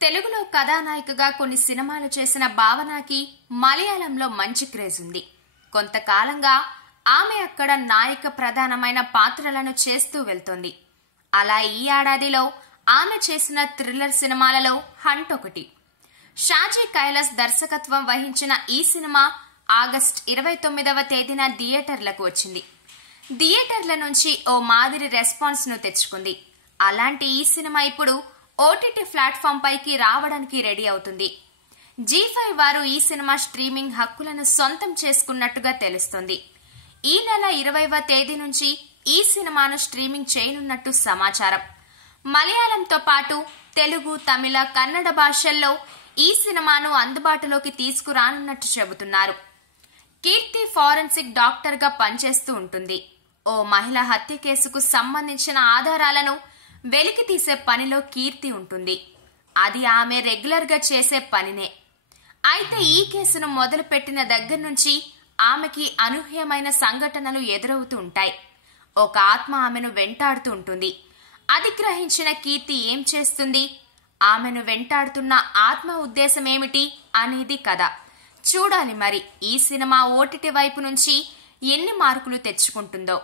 తెలుగులో కథానాయికగా కొన్ని సినిమాలు చేసిన భావనకి మలయాళంలో మంచి క్రేజ్ ఉంది. కొంతకాలంగా ఆమె అక్కడ నాయక ప్రధానమైన పాత్రలను చేస్తూ వెళ్తోంది. అలా ఈ ఏడాదిలో ఆమె చేసిన థ్రిల్లర్ సినిమాలలో హంట్ ఒకటి. షాజీ కైలాస్ దర్శకత్వం వహించిన ఈ సినిమా ఆగస్టు 29వ తేదీన థియేటర్లకు వచ్చింది. థియేటర్ల నుంచి ఓ మాదిరి రెస్పాన్స్ ను తెచ్చుకుంది. అలాంటి ఈ సినిమా ఇప్పుడు ఓటీటీ ప్లాట్ఫామ్ పైకి రావడానికి రెడీ అవుతుంది. జీ5 వారు ఈ సినిమా స్ట్రీమింగ్ హక్కులను సొంతం చేసుకున్నట్టుగా తెలుస్తోంది. ఈ నెల 20వ తేదీ నుంచి ఈ సినిమాను స్ట్రీమింగ్ చేయనున్నట్టు సమాచారం. మలయాళంతో పాటు తెలుగు, తమిళ, కన్నడ భాషల్లో ఈ సినిమాను అందుబాటులోకి తీసుకురానున్నట్టు చెబుతున్నారు. కీర్తి ఫారెన్సిక్ డాక్టర్ గా పనిచేస్తూ ఉంటుంది. ఓ మహిళ హత్య కేసుకు సంబంధించిన ఆధారాలను వెలికి తీసే పనిలో కీర్తి ఉంటుంది. అది ఆమె రెగ్యులర్ గా చేసే పనినే. అయితే ఈ కేసును మొదలు పెట్టిన దగ్గర నుంచి ఆమెకి అనూహ్యమైన సంఘటనలు ఎదురవుతూ ఉంటాయి. ఒక ఆత్మ ఆమెను వెంటాడుతూ ఉంటుంది. అది గ్రహించిన కీర్తి ఏం చేస్తుంది, ఆమెను వెంటాడుతున్న ఆత్మ ఉద్దేశం ఏమిటి అనేది కథ. చూడాలి మరి ఈ సినిమా ఓటీటీ వైపు నుంచి ఎన్ని మార్కులు తెచ్చుకుంటుందో.